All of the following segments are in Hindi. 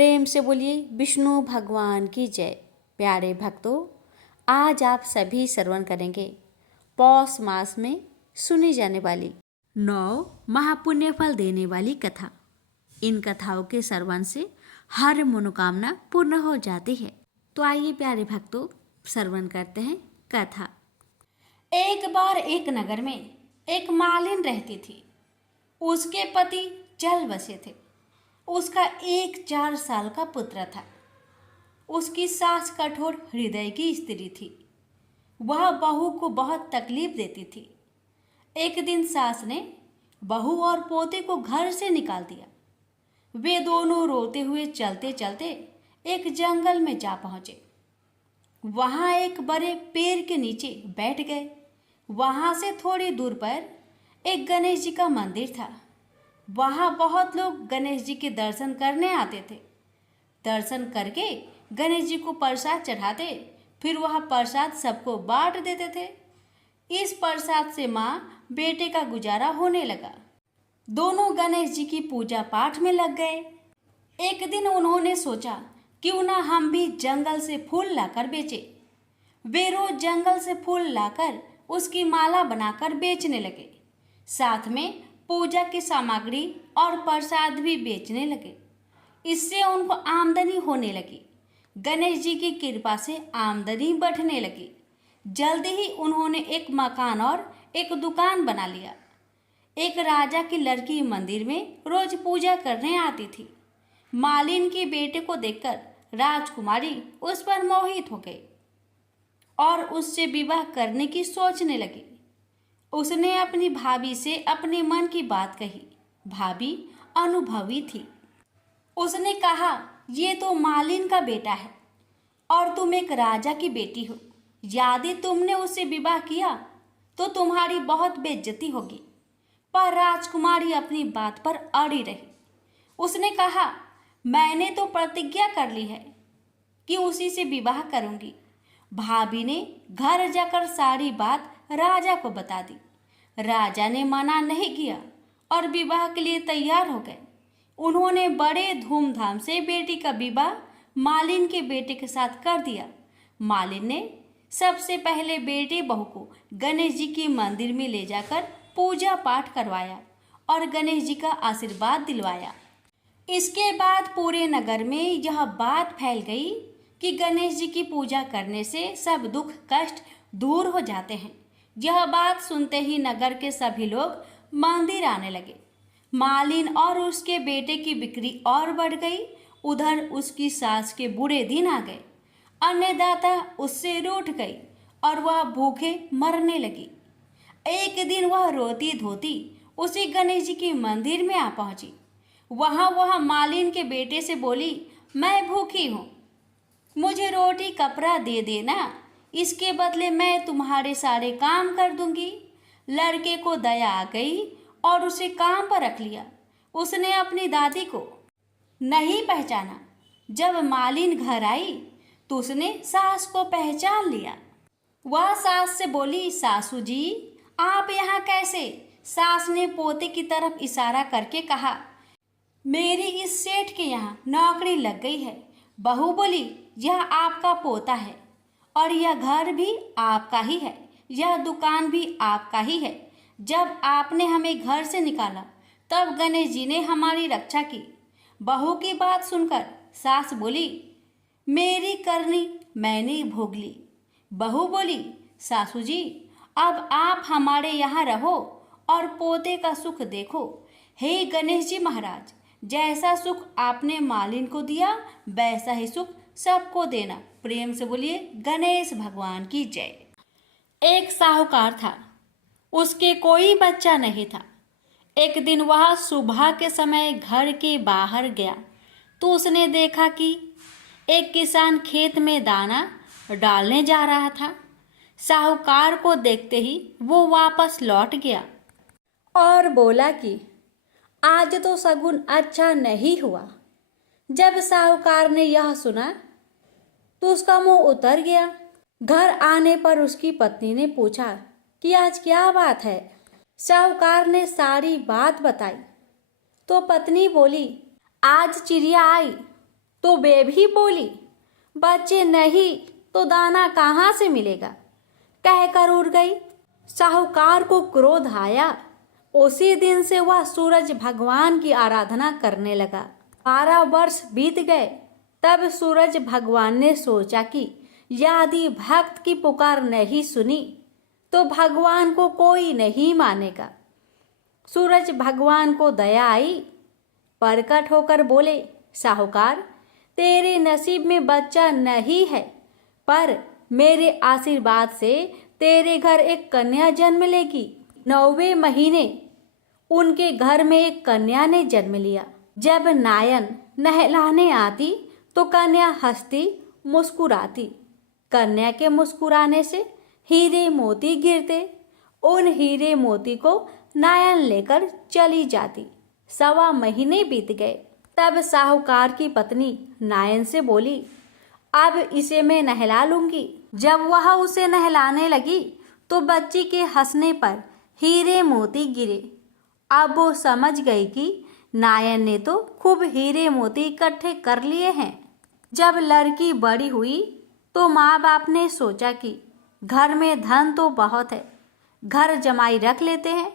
प्रेम से बोलिए विष्णु भगवान की जय। प्यारे भक्तों, आज आप सभी श्रवण करेंगे पौष मास में सुनी जाने वाली 9 महापुण्य फल देने वाली कथा। इन कथाओं के श्रवण से हर मनोकामना पूर्ण हो जाती है। तो आइए प्यारे भक्तों, श्रवण करते हैं कथा। एक बार एक नगर में एक मालिन रहती थी। उसके पति जल बसे थे। उसका एक 4 साल का पुत्र था। उसकी सास कठोर हृदय की स्त्री थी। वह बहू को बहुत तकलीफ देती थी। एक दिन सास ने बहू और पोते को घर से निकाल दिया। वे दोनों रोते हुए चलते चलते एक जंगल में जा पहुंचे। वहां एक बड़े पेड़ के नीचे बैठ गए। वहां से थोड़ी दूर पर एक गणेश जी का मंदिर था। वहां बहुत लोग गणेश जी के दर्शन करने आते थे। दर्शन करके गणेश जी को प्रसाद चढ़ाते, फिर वह प्रसाद सबको बांट देते थे। इस प्रसाद से माँ बेटे का गुजारा होने लगा। दोनों गणेश जी की पूजा पाठ में लग गए। एक दिन उन्होंने सोचा क्यों ना हम भी जंगल से फूल लाकर बेचे। वे रोज जंगल से फूल लाकर उसकी माला बनाकर बेचने लगे। साथ में पूजा की सामग्री और प्रसाद भी बेचने लगे। इससे उनको आमदनी होने लगी। गणेश जी की कृपा से आमदनी बढ़ने लगी। जल्दी ही उन्होंने एक मकान और एक दुकान बना लिया। एक राजा की लड़की मंदिर में रोज पूजा करने आती थी। मालिन के बेटे को देखकर राजकुमारी उस पर मोहित हो गई और उससे विवाह करने की सोचने लगी। उसने अपनी भाभी से अपने मन की बात कही। भाभी अनुभवी थी। उसने कहा, ये तो मालिन का बेटा है और तुम एक राजा की बेटी हो। यदि तुमने उससे विवाह किया तो तुम्हारी बहुत बेइज्जती होगी। पर राजकुमारी अपनी बात पर अड़ी रही। उसने कहा, मैंने तो प्रतिज्ञा कर ली है कि उसी से विवाह करूंगी। भाभी ने घर जाकर सारी बात राजा को बता दी। राजा ने मना नहीं किया और विवाह के लिए तैयार हो गए। उन्होंने बड़े धूमधाम से बेटी का विवाह मालिन के बेटे के साथ कर दिया। मालिन ने सबसे पहले बेटे बहू को गणेश जी के मंदिर में ले जाकर पूजा पाठ करवाया और गणेश जी का आशीर्वाद दिलवाया। इसके बाद पूरे नगर में यह बात फैल गई कि गणेश जी की पूजा करने से सब दुख कष्ट दूर हो जाते हैं। यह बात सुनते ही नगर के सभी लोग मंदिर आने लगे। मालिन और उसके बेटे की बिक्री और बढ़ गई। उधर उसकी सास के बुरे दिन आ गए। अन्नदाता उससे रूठ गई और वह भूखे मरने लगी। एक दिन वह रोती धोती उसी गणेश जी के मंदिर में आ पहुंची। वह मालिन के बेटे से बोली, मैं भूखी हूँ, मुझे रोटी कपड़ा दे देना, इसके बदले मैं तुम्हारे सारे काम कर दूंगी। लड़के को दया आ गई और उसे काम पर रख लिया। उसने अपनी दादी को नहीं पहचाना। जब मालिन घर आई तो उसने सास को पहचान लिया। वह सास से बोली, सासू जी आप यहाँ कैसे? सास ने पोते की तरफ इशारा करके कहा, मेरी इस सेठ के यहाँ नौकरी लग गई है। बहू बोली, यह आपका पोता है और यह घर भी आपका ही है, यह दुकान भी आपका ही है। जब आपने हमें घर से निकाला तब गणेश जी ने हमारी रक्षा की। बहू की बात सुनकर सास बोली, मेरी करनी मैंने भोग ली। बहू बोली, सासू जी अब आप हमारे यहाँ रहो और पोते का सुख देखो। हे गणेश जी महाराज, जैसा सुख आपने मालिन को दिया वैसा ही सुख सबको देना। प्रेम से बोलिए गणेश भगवान की जय। एक साहूकार था। उसके कोई बच्चा नहीं था। एक दिन वह सुबह के समय घर के बाहर गया तो उसने देखा कि एक किसान खेत में दाना डालने जा रहा था। साहूकार को देखते ही वो वापस लौट गया और बोला कि आज तो शगुन अच्छा नहीं हुआ। जब साहूकार ने यह सुना तो उसका मुंह उतर गया। घर आने पर उसकी पत्नी ने पूछा कि आज क्या बात है। साहूकार ने सारी बात बताई तो पत्नी बोली, आज चिड़िया आई तो वे भी बोली, बच्चे नहीं तो दाना कहाँ से मिलेगा, कहकर उड़ गई। साहूकार को क्रोध आया। उसी दिन से वह सूरज भगवान की आराधना करने लगा। 12 वर्ष बीत गए। तब सूरज भगवान ने सोचा कि यदि भक्त की पुकार नहीं सुनी तो भगवान को कोई नहीं मानेगा। सूरज भगवान को दया आई। प्रकट होकर बोले, साहूकार, तेरे नसीब में बच्चा नहीं है, पर मेरे आशीर्वाद से तेरे घर एक कन्या जन्म लेगी। 9वें महीने उनके घर में एक कन्या ने जन्म लिया। जब नायन नहलाने आती तो कन्या हंसती मुस्कुराती। कन्या के मुस्कुराने से हीरे मोती गिरते। उन हीरे मोती को नायन लेकर चली जाती। 1.25 महीने बीत गए। तब साहूकार की पत्नी नायन से बोली, अब इसे मैं नहला लूंगी। जब वह उसे नहलाने लगी तो बच्ची के हंसने पर हीरे मोती गिरे। अब वो समझ गई कि नायन ने तो खूब हीरे मोती इकट्ठे कर लिए हैं। जब लड़की बड़ी हुई तो माँ बाप ने सोचा कि घर में धन तो बहुत है, घर जमाई रख लेते हैं।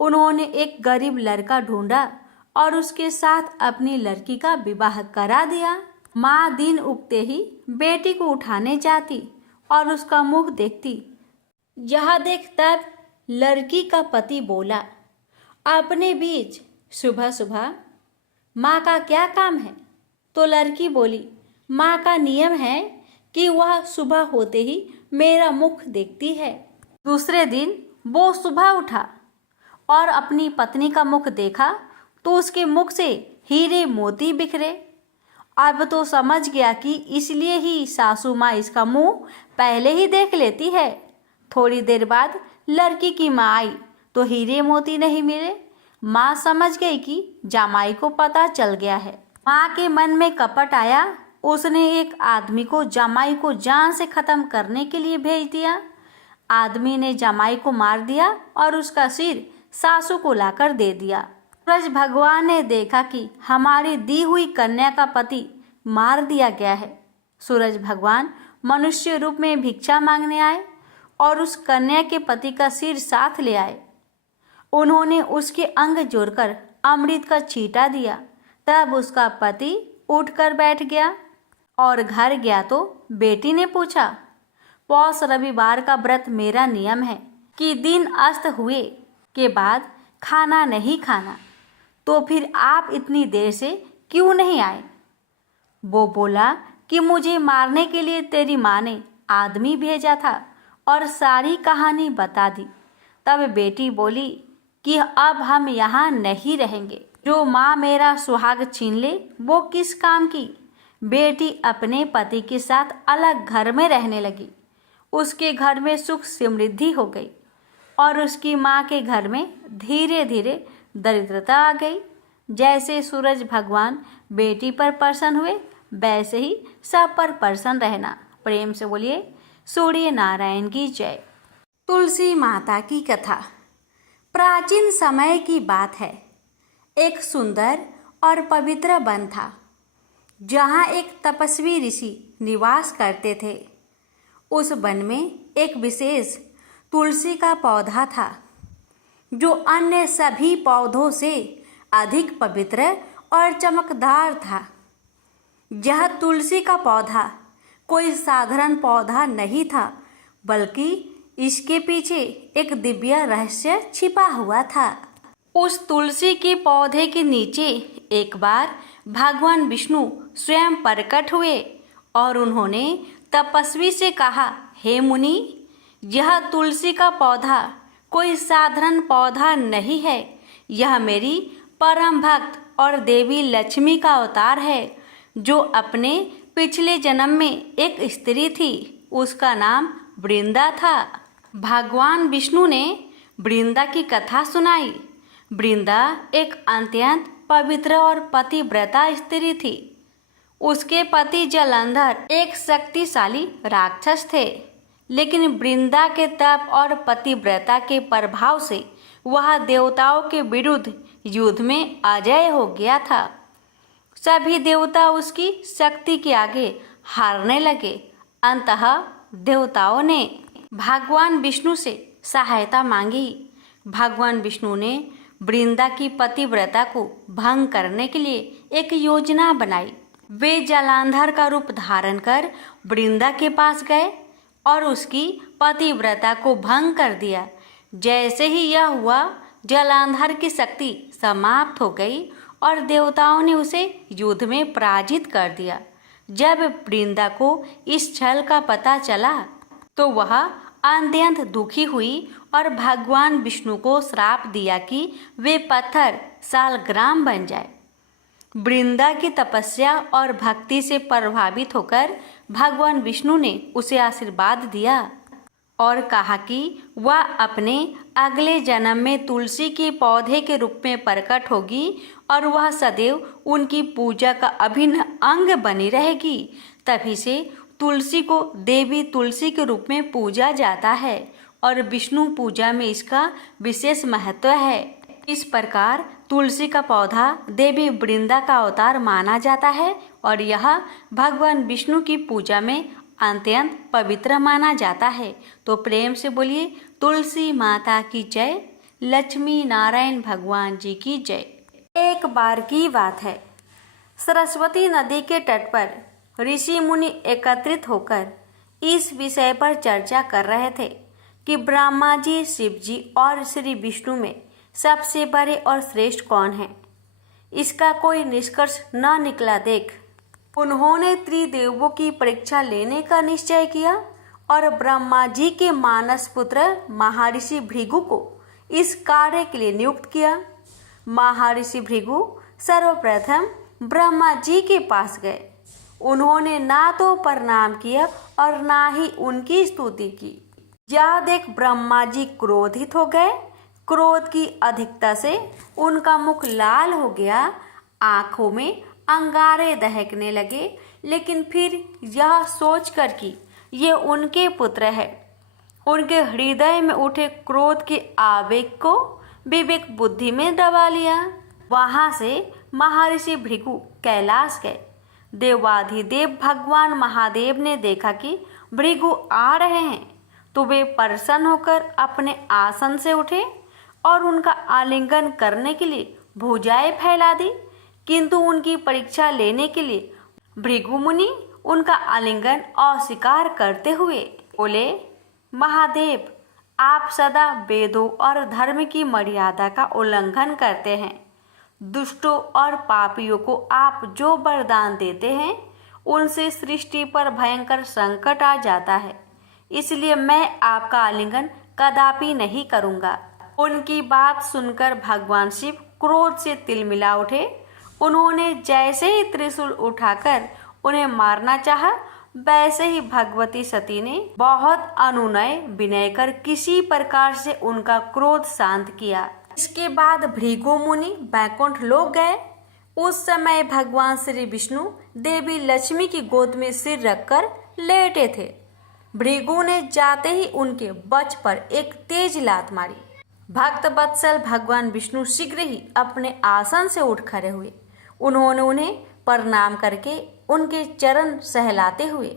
उन्होंने एक गरीब लड़का ढूंढा और उसके साथ अपनी लड़की का विवाह करा दिया। माँ दिन उगते ही बेटी को उठाने जाती और उसका मुख देखती। यह देख तब लड़की का पति बोला, अपने बीच सुबह सुबह माँ का क्या काम है? तो लड़की बोली, माँ का नियम है कि वह सुबह होते ही मेरा मुख देखती है। दूसरे दिन वो सुबह उठा और अपनी पत्नी का मुख देखा तो उसके मुख से हीरे मोती बिखरे। अब तो समझ गया कि इसलिए ही सासू माँ इसका मुंह पहले ही देख लेती है। थोड़ी देर बाद लड़की की माँ आई तो हीरे मोती नहीं मिले। माँ समझ गई कि जमाई को पता चल गया है। माँ के मन में कपट आया। उसने एक आदमी को जमाई को जान से खत्म करने के लिए भेज दिया। आदमी ने जमाई को मार दिया और उसका सिर सासू को लाकर दे दिया। सूरज भगवान ने देखा कि हमारी दी हुई कन्या का पति मार दिया गया है। सूरज भगवान मनुष्य रूप में भिक्षा मांगने आए और उस कन्या के पति का सिर साथ ले आए। उन्होंने उसके अंग जोड़कर अमृत का छींटा दिया। तब उसका पति उठकर बैठ गया और घर गया तो बेटी ने पूछा, पौष रविवार का व्रत मेरा नियम है कि दिन अस्त हुए के बाद खाना नहीं खाना, तो फिर आप इतनी देर से क्यों नहीं आए? वो बोला कि मुझे मारने के लिए तेरी माँ ने आदमी भेजा था और सारी कहानी बता दी। तब बेटी बोली कि अब हम यहाँ नहीं रहेंगे। जो माँ मेरा सुहाग छीन ले वो किस काम की। बेटी अपने पति के साथ अलग घर में रहने लगी। उसके घर में सुख समृद्धि हो गई और उसकी माँ के घर में धीरे धीरे दरिद्रता आ गई। जैसे सूरज भगवान बेटी पर प्रसन्न हुए वैसे ही सब पर प्रसन्न रहना। प्रेम से बोलिए सूर्य नारायण की जय। तुलसी माता की कथा। प्राचीन समय की बात है। एक सुंदर और पवित्र वन था जहाँ एक तपस्वी ऋषि निवास करते थे। उस वन में एक विशेष तुलसी का पौधा था जो अन्य सभी पौधों से अधिक पवित्र और चमकदार था। यह तुलसी का पौधा कोई साधारण पौधा नहीं था, बल्कि इसके पीछे एक दिव्य रहस्य छिपा हुआ था। उस तुलसी के पौधे के नीचे एक बार भगवान विष्णु स्वयं प्रकट हुए और उन्होंने तपस्वी से कहा, हे मुनि, यह तुलसी का पौधा कोई साधारण पौधा नहीं है। यह मेरी परम भक्त और देवी लक्ष्मी का अवतार है जो अपने पिछले जन्म में एक स्त्री थी। उसका नाम वृंदा था। भगवान विष्णु ने वृंदा की कथा सुनाई। वृंदा एक अत्यंत पवित्र और पतिव्रता स्त्री थी। उसके पति जलंधर एक शक्तिशाली राक्षस थे, लेकिन वृंदा के तप और पतिव्रता के प्रभाव से वह देवताओं के विरुद्ध युद्ध में अजय हो गया था। सभी देवता उसकी शक्ति के आगे हारने लगे। अंततः देवताओं ने भगवान विष्णु से सहायता मांगी। भगवान विष्णु ने वृंदा की पतिव्रता को भंग करने के लिए एक योजना बनाई। वे जलांधर का रूप धारण कर वृंदा के पास गए और उसकी पतिव्रता को भंग कर दिया। जैसे ही यह हुआ, जलांधर की शक्ति समाप्त हो गई और देवताओं ने उसे युद्ध में पराजित कर दिया। जब वृंदा को इस छल का पता चला तो वह अत्यंत दुखी हुई और भगवान विष्णु को श्राप दिया कि वे पत्थर सालग्राम बन जाए। वृंदा की तपस्या और भक्ति से प्रभावित होकर भगवान विष्णु ने उसे आशीर्वाद दिया और कहा कि वह अपने अगले जन्म में तुलसी के पौधे के रूप में प्रकट होगी और वह सदैव उनकी पूजा का अभिन्न अंग बनी रहेगी। तभी से तुलसी को देवी तुलसी के रूप में पूजा जाता है और विष्णु पूजा में इसका विशेष महत्व है। इस प्रकार तुलसी का पौधा देवी वृंदा का अवतार माना जाता है और यह भगवान विष्णु की पूजा में अत्यंत पवित्र माना जाता है। तो प्रेम से बोलिए तुलसी माता की जय, लक्ष्मी नारायण भगवान जी की जय। एक बार की बात है, सरस्वती नदी के तट पर ऋषि मुनि एकत्रित होकर इस विषय पर चर्चा कर रहे थे कि ब्रह्मा जी, शिव जी और श्री विष्णु में सबसे बड़े और श्रेष्ठ कौन है। इसका कोई निष्कर्ष न निकला देख उन्होंने त्रिदेवों की परीक्षा लेने का निश्चय किया और ब्रह्मा जी के मानस पुत्र महर्षि भृगु को इस कार्य के लिए नियुक्त किया। महर्षि भृगु सर्वप्रथम ब्रह्मा जी के पास गए। उन्होंने ना तो प्रणाम किया और ना ही उनकी स्तुति की। यह देख ब्रह्मा जी क्रोधित हो गए। क्रोध की अधिकता से उनका मुख लाल हो गया, आंखों में अंगारे दहकने लगे। लेकिन फिर यह सोचकर कि ये उनके पुत्र है, उनके हृदय में उठे क्रोध के आवेग को विवेक बुद्धि में दबा लिया। वहां से महर्षि भृगु कैलाश गए। देवाधिदेव भगवान महादेव ने देखा कि भृगु आ रहे हैं तो वे प्रसन्न होकर अपने आसन से उठे और उनका आलिंगन करने के लिए भुजाएं फैला दी। किंतु उनकी परीक्षा लेने के लिए भृगु मुनि उनका आलिंगन अस्वीकार करते हुए बोले, महादेव, आप सदा वेदों और धर्म की मर्यादा का उल्लंघन करते हैं। दुष्टों और पापियों को आप जो वरदान देते हैं उनसे सृष्टि पर भयंकर संकट आ जाता है, इसलिए मैं आपका आलिंगन कदापि नहीं करूंगा। उनकी बात सुनकर भगवान शिव क्रोध से तिलमिला उठे। उन्होंने जैसे ही त्रिशूल उठाकर उन्हें मारना चाहा, वैसे ही भगवती सती ने बहुत अनुनय विनय कर किसी प्रकार से उनका क्रोध शांत किया। इसके बाद भृगु मुनि बैकुंठ लोक गए। उस समय भगवान श्री विष्णु देवी लक्ष्मी की गोद में सिर रखकर लेटे थे। भृगु ने जाते ही उनके वक्ष पर एक तेज लात मारी। भक्त वत्सल भगवान विष्णु शीघ्र ही अपने आसन से उठ खड़े हुए। उन्होंने उन्हें प्रणाम करके उनके चरण सहलाते हुए,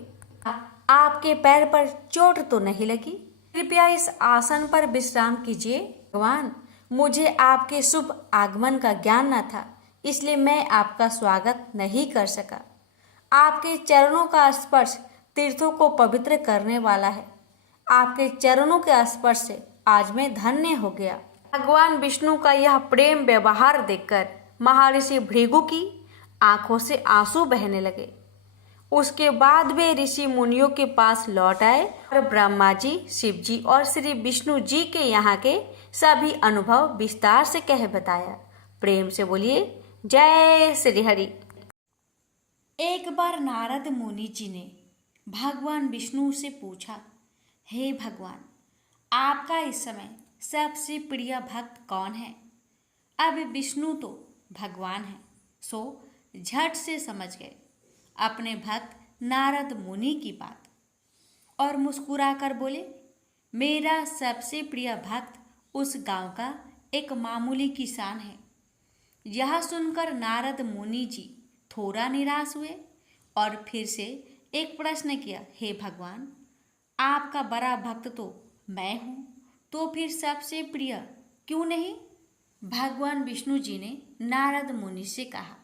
आपके पैर पर चोट तो नहीं लगी? कृपया इस आसन पर विश्राम कीजिए। भगवान, मुझे आपके शुभ आगमन का ज्ञान न था, इसलिए मैं आपका स्वागत नहीं कर सका। आपके चरणों का स्पर्श तीर्थों को पवित्र करने वाला है। आपके चरणों के स्पर्श से आज मैं धन्य हो गया। भगवान विष्णु का यह प्रेम व्यवहार देखकर महर्षि भृगु की आंखों से आंसू बहने लगे। उसके बाद वे ऋषि मुनियों के पास लौट आए और ब्रह्मा जी, शिव जी और श्री विष्णु जी के यहाँ के सभी अनुभव विस्तार से कह बताया। प्रेम से बोलिए जय श्री हरि। एक बार नारद मुनि जी ने भगवान विष्णु से पूछा, हे भगवान, आपका इस समय सबसे प्रिय भक्त कौन है? अब विष्णु तो भगवान है, सो झट से समझ गए अपने भक्त नारद मुनि की बात और मुस्कुराकर बोले, मेरा सबसे प्रिय भक्त उस गांव का एक मामूली किसान है। यह सुनकर नारद मुनि जी थोड़ा निराश हुए और फिर से एक प्रश्न किया, हे भगवान, आपका बड़ा भक्त तो मैं हूँ, तो फिर सबसे प्रिय क्यों नहीं? भगवान विष्णु जी ने नारद मुनि से कहा,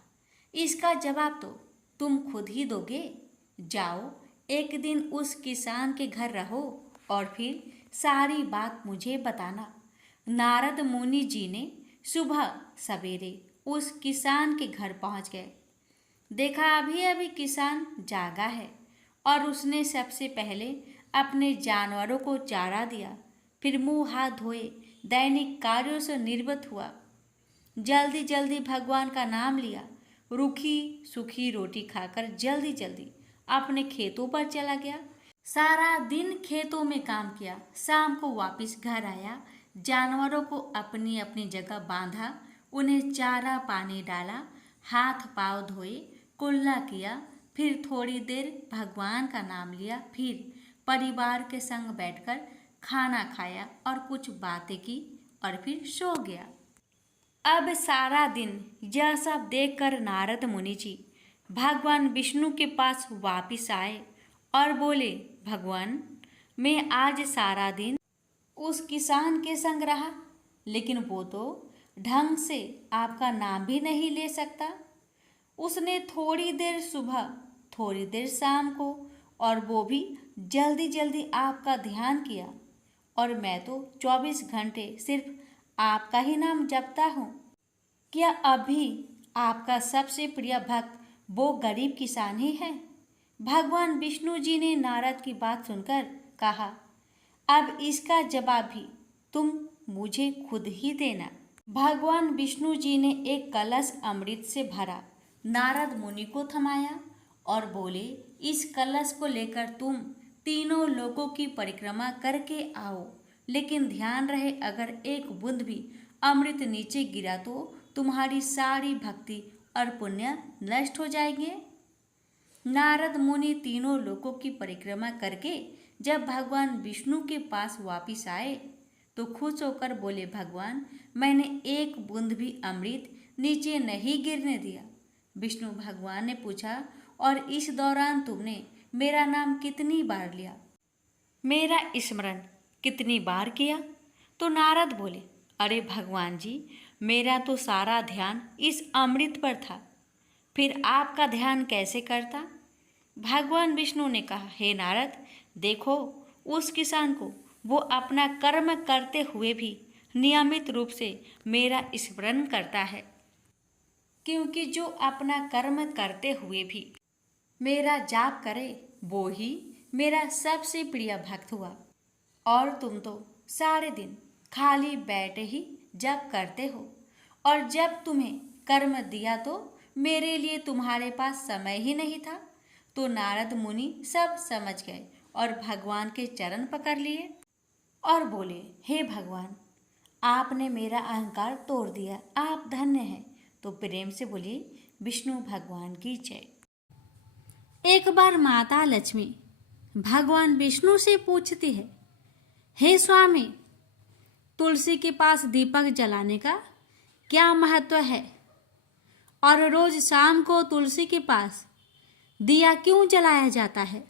इसका जवाब तो तुम खुद ही दोगे। जाओ, एक दिन उस किसान के घर रहो और फिर सारी बात मुझे बताना। नारद मुनि जी ने सुबह सवेरे उस किसान के घर पहुंच गए। देखा अभी अभी किसान जागा है और उसने सबसे पहले अपने जानवरों को चारा दिया, फिर मुंह हाथ धोए दैनिक कार्यों से निर्वृत हुआ। जल्दी जल्दी भगवान का नाम लिया, रूखी सूखी रोटी खाकर जल्दी जल्दी अपने खेतों पर चला गया। सारा दिन खेतों में काम किया, शाम को वापस घर आया, जानवरों को अपनी अपनी जगह बांधा, उन्हें चारा पानी डाला, हाथ पांव धोए, कुल्ला किया, फिर थोड़ी देर भगवान का नाम लिया, फिर परिवार के संग बैठकर खाना खाया और कुछ बातें की और फिर सो गया। अब सारा दिन यह सब देखकर नारद मुनि जी भगवान विष्णु के पास वापिस आए और बोले, भगवान, मैं आज सारा दिन उस किसान के संग रहा, लेकिन वो तो ढंग से आपका नाम भी नहीं ले सकता। उसने थोड़ी देर सुबह, थोड़ी देर शाम को, और वो भी जल्दी जल्दी आपका ध्यान किया, और मैं तो 24 घंटे सिर्फ आपका ही नाम जपता हूँ। क्या अभी आपका सबसे प्रिय भक्त वो गरीब किसान ही है? भगवान विष्णु जी ने नारद की बात सुनकर कहा, अब इसका जवाब भी तुम मुझे खुद ही देना। भगवान विष्णु जी ने एक कलश अमृत से भरा नारद मुनि को थमाया और बोले, इस कलश को लेकर तुम तीनों लोकों की परिक्रमा करके आओ, लेकिन ध्यान रहे अगर एक बूंद भी अमृत नीचे गिरा तो तुम्हारी सारी भक्ति और पुण्य नष्ट हो जाएंगे। नारद मुनि तीनों लोकों की परिक्रमा करके जब भगवान विष्णु के पास वापिस आए तो खुश होकर बोले, भगवान, मैंने एक बूंद भी अमृत नीचे नहीं गिरने दिया। विष्णु भगवान ने पूछा, और इस दौरान तुमने मेरा नाम कितनी बार लिया, मेरा स्मरण कितनी बार किया? तो नारद बोले, अरे भगवान जी, मेरा तो सारा ध्यान इस अमृत पर था, फिर आपका ध्यान कैसे करता? भगवान विष्णु ने कहा, हे नारद, देखो उस किसान को, वो अपना कर्म करते हुए भी नियमित रूप से मेरा स्मरण करता है, क्योंकि जो अपना कर्म करते हुए भी मेरा जाप करे वो ही मेरा सबसे प्रिय भक्त हुआ। और तुम तो सारे दिन खाली बैठे ही जप करते हो, और जब तुम्हें कर्म दिया तो मेरे लिए तुम्हारे पास समय ही नहीं था। तो नारद मुनि सब समझ गए और भगवान के चरण पकड़ लिए और बोले, हे भगवान, आपने मेरा अहंकार तोड़ दिया, आप धन्य हैं। तो प्रेम से बोलिए, विष्णु भगवान की जय। एक बार माता लक्ष्मी भगवान विष्णु से पूछती है, हे स्वामी, तुलसी के पास दीपक जलाने का क्या महत्व है, और रोज शाम को तुलसी के पास दिया क्यों जलाया जाता है?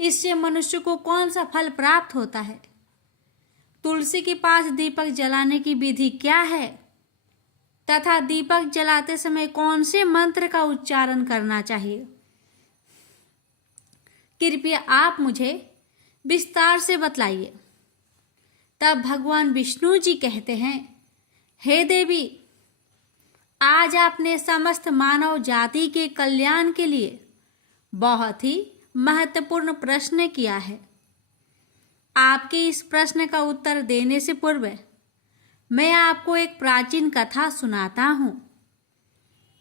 इससे मनुष्य को कौन सा फल प्राप्त होता है? तुलसी के पास दीपक जलाने की विधि क्या है, तथा दीपक जलाते समय कौन से मंत्र का उच्चारण करना चाहिए? कृपया आप मुझे विस्तार से बतलाइए। तब भगवान विष्णु जी कहते हैं, हे देवी, आज आपने समस्त मानव जाति के कल्याण के लिए बहुत ही महत्वपूर्ण प्रश्न किया है। आपके इस प्रश्न का उत्तर देने से पूर्व मैं आपको एक प्राचीन कथा सुनाता हूँ,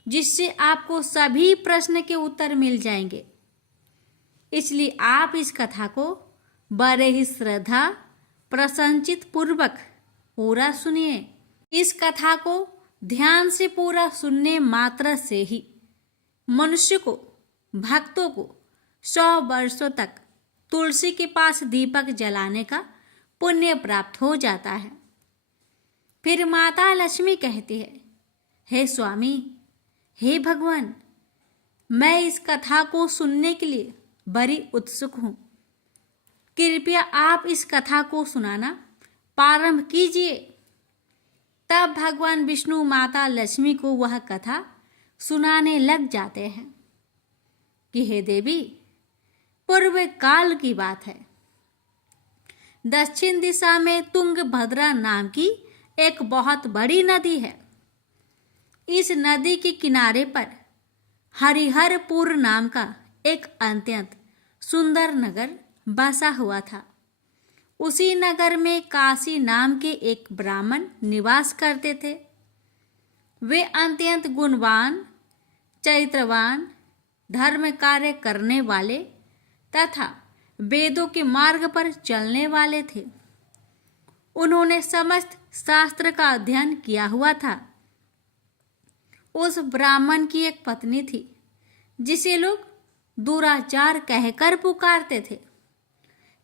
जिससे आपको सभी प्रश्न के उत्तर मिल जाएंगे। इसलिए आप इस कथा को बड़े ही श्रद्धा प्रसन्नचित पूर्वक पूरा सुनिए। इस कथा को ध्यान से पूरा सुनने मात्र से ही मनुष्य को, भक्तों को 100 वर्षों तक तुलसी के पास दीपक जलाने का पुण्य प्राप्त हो जाता है। फिर माता लक्ष्मी कहती है, हे स्वामी, हे भगवान, मैं इस कथा को सुनने के लिए बड़ी उत्सुक हूँ। कृपया आप इस कथा को सुनाना प्रारंभ कीजिए। तब भगवान विष्णु माता लक्ष्मी को वह कथा सुनाने लग जाते हैं कि हे देवी, पूर्व काल की बात है। दक्षिण दिशा में तुंगभद्रा नाम की एक बहुत बड़ी नदी है। इस नदी के किनारे पर हरिहरपुर नाम का एक अत्यंत सुंदर नगर बसा हुआ था। उसी नगर में काशी नाम के एक ब्राह्मण निवास करते थे। वे अत्यंत गुणवान, चरित्रवान, धर्म कार्य करने वाले तथा वेदों के मार्ग पर चलने वाले थे। उन्होंने समस्त शास्त्र का अध्ययन किया हुआ था। उस ब्राह्मण की एक पत्नी थी जिसे लोग दुराचार कहकर पुकारते थे,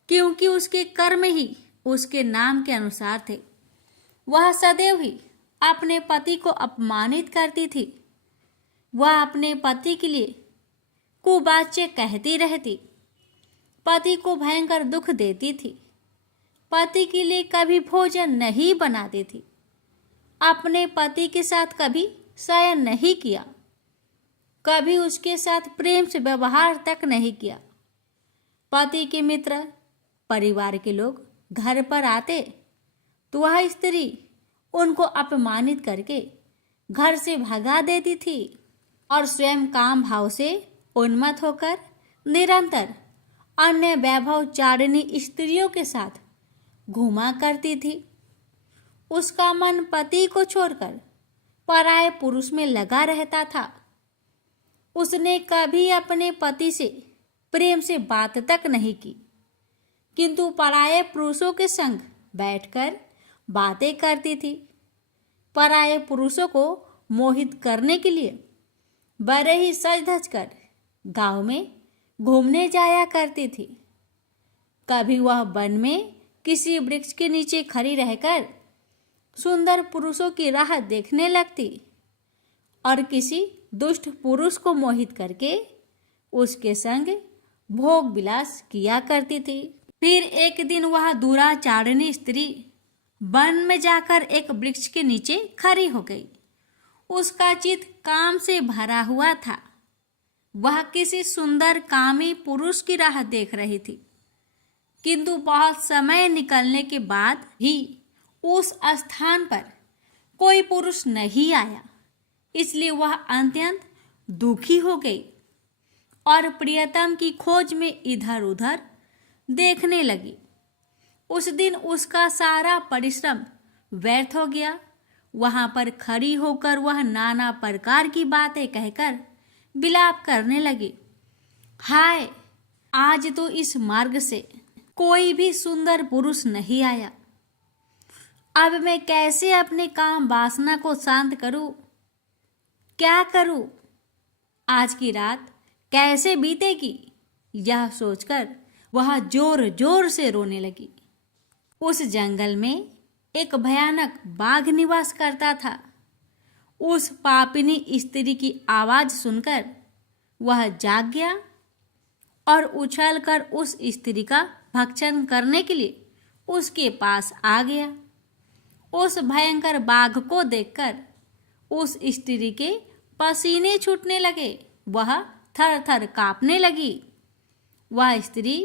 क्योंकि उसके कर्म ही उसके नाम के अनुसार थे। वह सदैव ही अपने पति को अपमानित करती थी। वह अपने पति के लिए कुवाच्य कहती रहती, पति को भयंकर दुख देती थी, पति के लिए कभी भोजन नहीं बनाती थी, अपने पति के साथ कभी शयन नहीं किया, कभी उसके साथ प्रेम से व्यवहार तक नहीं किया। पति के मित्र, परिवार के लोग घर पर आते तो वह स्त्री उनको अपमानित करके घर से भगा देती थी और स्वयं काम भाव से उन्मत्त होकर निरंतर अन्य वैभवचारिणी स्त्रियों के साथ घूमा करती थी। उसका मन पति को छोड़कर पराये पुरुष में लगा रहता था। उसने कभी अपने पति से प्रेम से बात तक नहीं की, किंतु पराये पुरुषों के संग बैठकर बातें करती थी। पराये पुरुषों को मोहित करने के लिए बड़े ही सज धज कर गांव में घूमने जाया करती थी। कभी वह वन में किसी वृक्ष के नीचे खड़ी रहकर सुंदर पुरुषों की राह देखने लगती और किसी दुष्ट पुरुष को मोहित करके उसके संग भोग विलास किया करती थी। फिर एक दिन वह दुराचारिणी स्त्री वन में जाकर एक वृक्ष के नीचे खड़ी हो गई। उसका चित्त काम से भरा हुआ था। वह किसी सुंदर कामी पुरुष की राह देख रही थी, किंतु बहुत समय निकलने के बाद भी उस स्थान पर कोई पुरुष नहीं आया। इसलिए वह अत्यंत दुखी हो गई और प्रियतम की खोज में इधर उधर देखने लगी। उस दिन उसका सारा परिश्रम व्यर्थ हो गया। वहां पर खड़ी होकर वह नाना प्रकार की बातें कहकर विलाप करने लगी। हाय, आज तो इस मार्ग से कोई भी सुंदर पुरुष नहीं आया। अब मैं कैसे अपने काम वासना को शांत करूं? क्या करूं? आज की रात कैसे बीतेगी? यह सोचकर वह जोर जोर से रोने लगी। उस जंगल में एक भयानक बाघ निवास करता था। उस पापिनी स्त्री की आवाज सुनकर वह जाग गया और उछलकर उस स्त्री का भक्षण करने के लिए उसके पास आ गया। उस भयंकर बाघ को देखकर उस स्त्री के पसीने छूटने लगे। वह थर थर कांपने लगी। वह स्त्री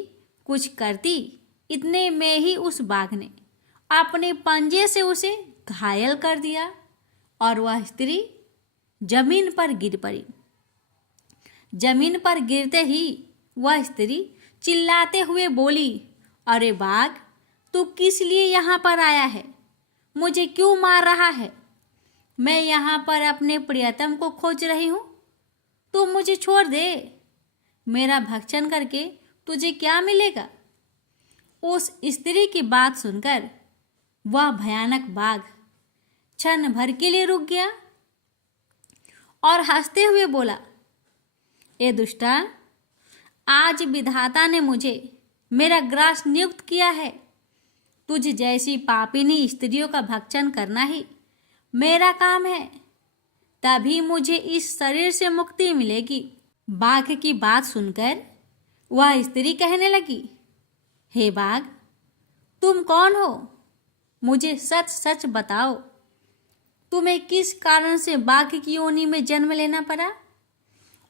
कुछ करती, इतने में ही उस बाघ ने अपने पंजे से उसे घायल कर दिया और वह स्त्री जमीन पर गिर पड़ी। जमीन पर गिरते ही वह स्त्री चिल्लाते हुए बोली, अरे बाघ, तू किस लिए यहाँ पर आया है? मुझे क्यों मार रहा है? मैं यहाँ पर अपने प्रियतम को खोज रही हूँ। तू मुझे छोड़ दे। मेरा भक्षण करके तुझे क्या मिलेगा? उस स्त्री की बात सुनकर वह भयानक बाघ क्षण भर के लिए रुक गया और हंसते हुए बोला, ए दुष्टा, आज विधाता ने मुझे मेरा ग्रास नियुक्त किया है। तुझ जैसी पापिनी स्त्रियों का भक्षण करना ही मेरा काम है। तभी मुझे इस शरीर से मुक्ति मिलेगी। बाघ की बात सुनकर वह स्त्री कहने लगी, हे बाघ, तुम कौन हो? मुझे सच सच बताओ, तुम्हें किस कारण से बाघ की योनि में जन्म लेना पड़ा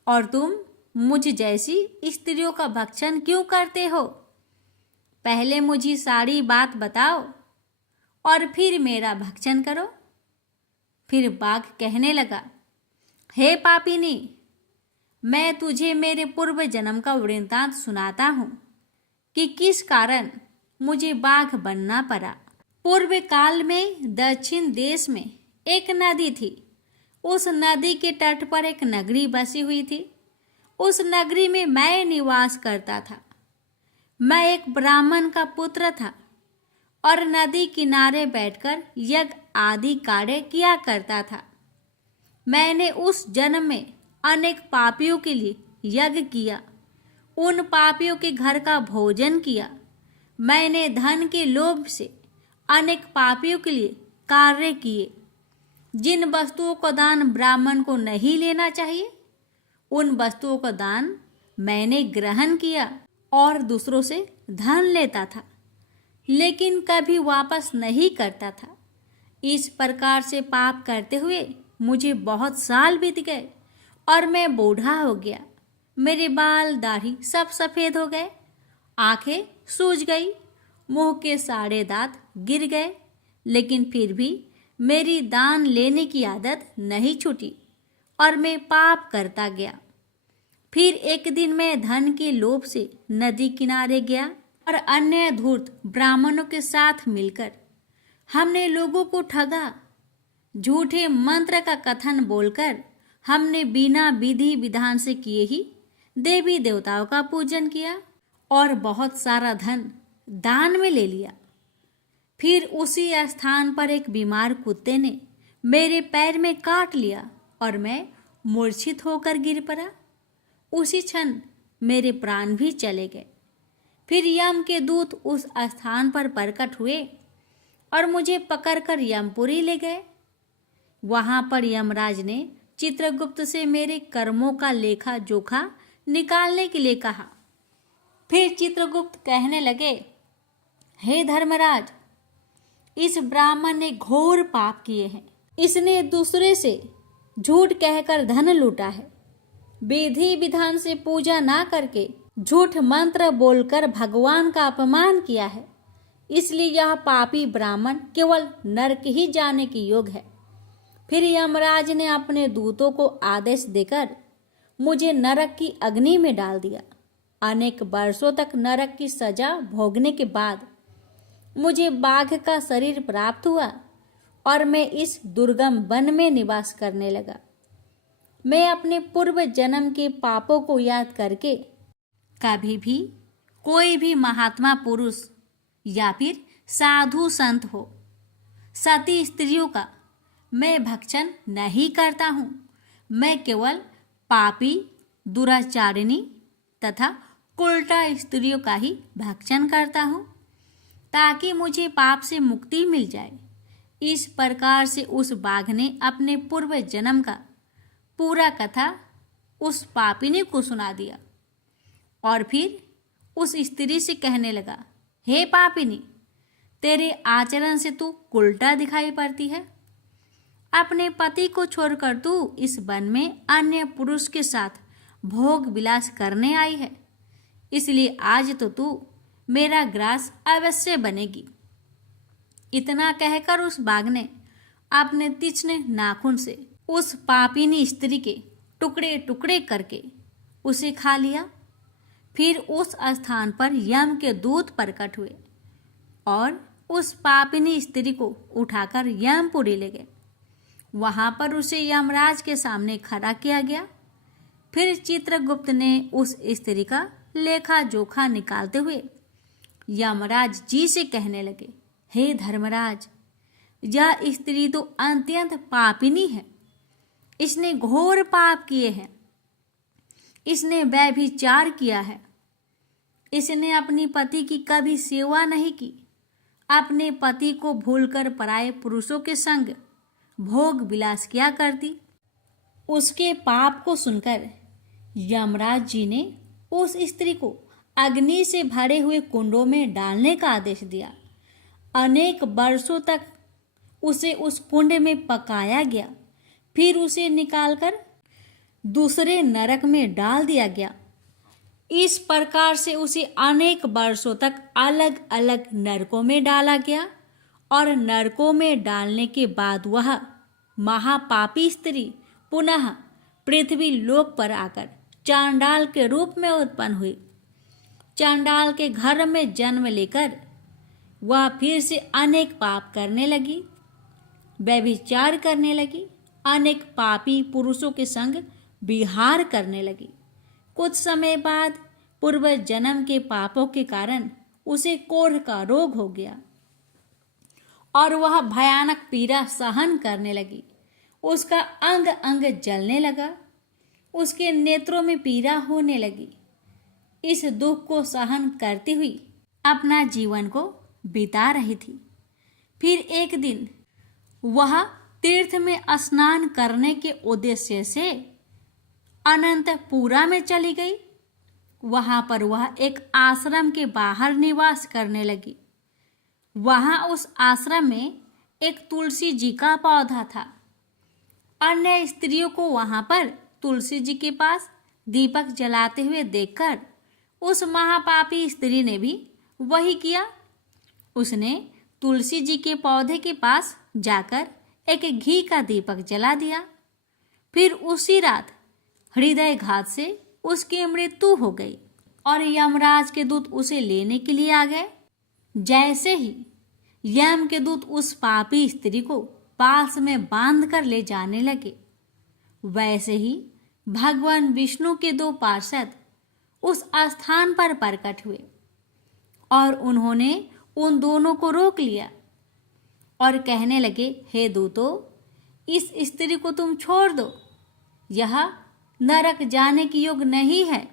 और तुम मुझ जैसी स्त्रियों का भक्षण क्यों करते हो? पहले मुझे सारी बात बताओ और फिर मेरा भक्षण करो। फिर बाघ कहने लगा, हे पापिनी, मैं तुझे मेरे पूर्व जन्म का वृत्तांत सुनाता हूँ कि किस कारण मुझे बाघ बनना पड़ा। पूर्व काल में दक्षिण देश में एक नदी थी। उस नदी के तट पर एक नगरी बसी हुई थी। उस नगरी में मैं निवास करता था। मैं एक ब्राह्मण का पुत्र था और नदी किनारे बैठकर यज्ञ आदि कार्य किया करता था। मैंने उस जन्म में अनेक पापियों के लिए यज्ञ किया, उन पापियों के घर का भोजन किया। मैंने धन के लोभ से अनेक पापियों के लिए कार्य किए। जिन वस्तुओं का दान ब्राह्मण को नहीं लेना चाहिए, उन वस्तुओं का दान मैंने ग्रहण किया और दूसरों से धन लेता था, लेकिन कभी वापस नहीं करता था। इस प्रकार से पाप करते हुए मुझे बहुत साल बीत गए और मैं बूढ़ा हो गया। मेरे बाल दाढ़ी सब सफ़ेद हो गए, आंखें सूज गई, मुंह के सारे दांत गिर गए, लेकिन फिर भी मेरी दान लेने की आदत नहीं छूटी और मैं पाप करता गया। फिर एक दिन मैं धन के लोभ से नदी किनारे गया और अन्य धूर्त ब्राह्मणों के साथ मिलकर हमने लोगों को ठगा। झूठे मंत्र का कथन बोलकर हमने बिना विधि विधान से किए ही देवी देवताओं का पूजन किया और बहुत सारा धन दान में ले लिया। फिर उसी स्थान पर एक बीमार कुत्ते ने मेरे पैर में काट लिया और मैं मूर्छित होकर गिर पड़ा। उसी क्षण मेरे प्राण भी चले गए। फिर यम के दूत उस स्थान पर प्रकट हुए और मुझे पकड़कर यमपुरी ले गए। वहां पर यमराज ने चित्रगुप्त से मेरे कर्मों का लेखा जोखा निकालने के लिए कहा। फिर चित्रगुप्त कहने लगे, हे धर्मराज, इस ब्राह्मण ने घोर पाप किए हैं। इसने दूसरे से झूठ कहकर धन लूटा है, विधि विधान से पूजा ना करके झूठ मंत्र बोलकर भगवान का अपमान किया है। इसलिए यह पापी ब्राह्मण केवल नरक ही जाने के योग्य है। फिर यमराज ने अपने दूतों को आदेश देकर मुझे नरक की अग्नि में डाल दिया। अनेक वर्षों तक नरक की सजा भोगने के बाद मुझे बाघ का शरीर प्राप्त हुआ और मैं इस दुर्गम वन में निवास करने लगा। मैं अपने पूर्व जन्म के पापों को याद करके कभी भी कोई भी महात्मा पुरुष या फिर साधु संत हो, सती स्त्रियों का मैं भक्षण नहीं करता हूँ। मैं केवल पापी, दुराचारिणी तथा उल्टा स्त्रियों का ही भक्षण करता हूँ, ताकि मुझे पाप से मुक्ति मिल जाए। इस प्रकार से उस बाघ ने अपने पूर्व जन्म का पूरा कथा उस पापिनी को सुना दिया और फिर उस स्त्री से कहने लगा, हे पापिनी, तेरे आचरण से तू उल्टा दिखाई पड़ती है। अपने पति को छोड़कर तू इस वन में अन्य पुरुष के साथ भोग विलास करने आई है, इसलिए आज तो तू मेरा ग्रास अवश्य बनेगी। इतना कहकर उस बाघ ने अपने तीक्ष्ण नाखून से उस पापिनी स्त्री के टुकड़े टुकड़े करके उसे खा लिया। फिर उस स्थान पर यम के दूत प्रकट हुए और उस पापिनी स्त्री को उठाकर यमपुरी ले गए। वहां पर उसे यमराज के सामने खड़ा किया गया। फिर चित्रगुप्त ने उस स्त्री का लेखा जोखा निकालते हुए यमराज जी से कहने लगे, हे धर्मराज, यह स्त्री तो अत्यंत पापिनी है। इसने घोर पाप किए हैं। इसने व्यभिचार किया है। इसने अपनी पति की कभी सेवा नहीं की। अपने पति को भूलकर पराये पुरुषों के संग भोग विलास किया करती। उसके पाप को सुनकर यमराज जी ने उस स्त्री को अग्नि से भरे हुए कुंडों में डालने का आदेश दिया। अनेक वर्षों तक उसे उस कुंड में पकाया गया, फिर उसे निकालकर दूसरे नरक में डाल दिया गया। इस प्रकार से उसे अनेक वर्षों तक अलग अलग नरकों में डाला गया और नरकों में डालने के बाद वह महापापी स्त्री पुनः पृथ्वी लोक पर आकर चांडाल के रूप में उत्पन्न हुई। चांडाल के घर में जन्म लेकर वह फिर से अनेक पाप करने लगी, व्यभिचार करने लगी, अनेक पापी पुरुषों के संग विहार करने लगी। कुछ समय बाद पूर्व जन्म के पापों के कारण उसे कोढ़ का रोग हो गया और वह भयानक पीड़ा सहन करने लगी। उसका अंग अंग जलने लगा, उसके नेत्रों में पीड़ा होने लगी। इस दुख को सहन करती हुई अपना जीवन को बिता रही थी। फिर एक दिन वह तीर्थ में स्नान करने के उद्देश्य से अनंतपुरा में चली गई। वहां पर वह एक आश्रम के बाहर निवास करने लगी। वहां उस आश्रम में एक तुलसी जी का पौधा था। अन्य स्त्रियों को वहां पर तुलसी जी के पास दीपक जलाते हुए देखकर उस महापापी स्त्री ने भी वही किया। उसने तुलसी जी के पौधे के पास जाकर एक घी का दीपक जला दिया। फिर उसी रात हृदयघात से उसकी मृत्यु हो गई और यमराज के दूत उसे लेने के लिए आ गए। जैसे ही यम के दूत उस पापी स्त्री को पास में बांध कर ले जाने लगे, वैसे ही भगवान विष्णु के दो पार्षद उस स्थान पर प्रकट हुए और उन्होंने उन दोनों को रोक लिया और कहने लगे, हे दूतों, इस स्त्री को तुम छोड़ दो, यह नरक जाने की योग्य नहीं है।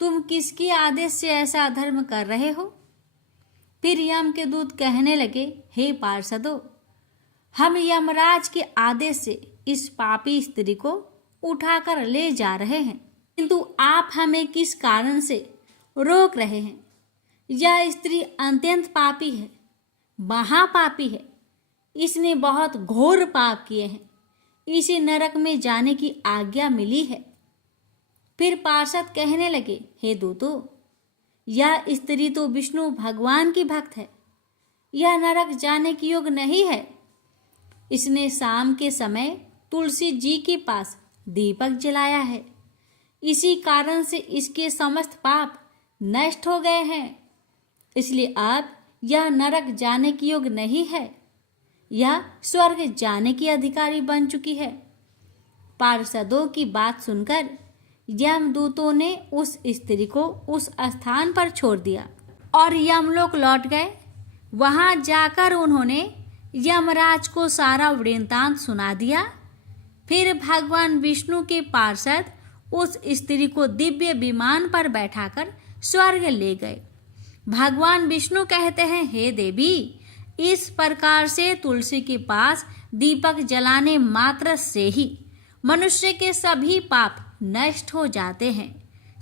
तुम किसके आदेश से ऐसा अधर्म कर रहे हो? फिर यम के दूत कहने लगे, हे पार्षदों, हम यमराज के आदेश से इस पापी स्त्री को उठाकर ले जा रहे हैं, किंतु आप हमें किस कारण से रोक रहे हैं? यह स्त्री अत्यंत पापी है, महापापी है। इसने बहुत घोर पाप किए हैं, इसे नरक में जाने की आज्ञा मिली है। फिर पार्षद कहने लगे, हे दूतों, यह स्त्री तो विष्णु भगवान की भक्त है, यह नरक जाने की योग्य नहीं है। इसने शाम के समय तुलसी जी के पास दीपक जलाया है, इसी कारण से इसके समस्त पाप नष्ट हो गए हैं। इसलिए अब यह नरक जाने की योग्य नहीं है, यह स्वर्ग जाने की अधिकारी बन चुकी है। पार्षदों की बात सुनकर यमदूतों ने उस स्त्री को उस स्थान पर छोड़ दिया और यमलोक लौट गए। वहां जाकर उन्होंने यमराज को सारा वृत्तांत सुना दिया। फिर भगवान विष्णु के पार्षद उस स्त्री को दिव्य विमान पर बैठाकर स्वर्ग ले गए। भगवान विष्णु कहते हैं, हे देवी, इस प्रकार से तुलसी के पास दीपक जलाने मात्र से ही मनुष्य के सभी पाप नष्ट हो जाते हैं,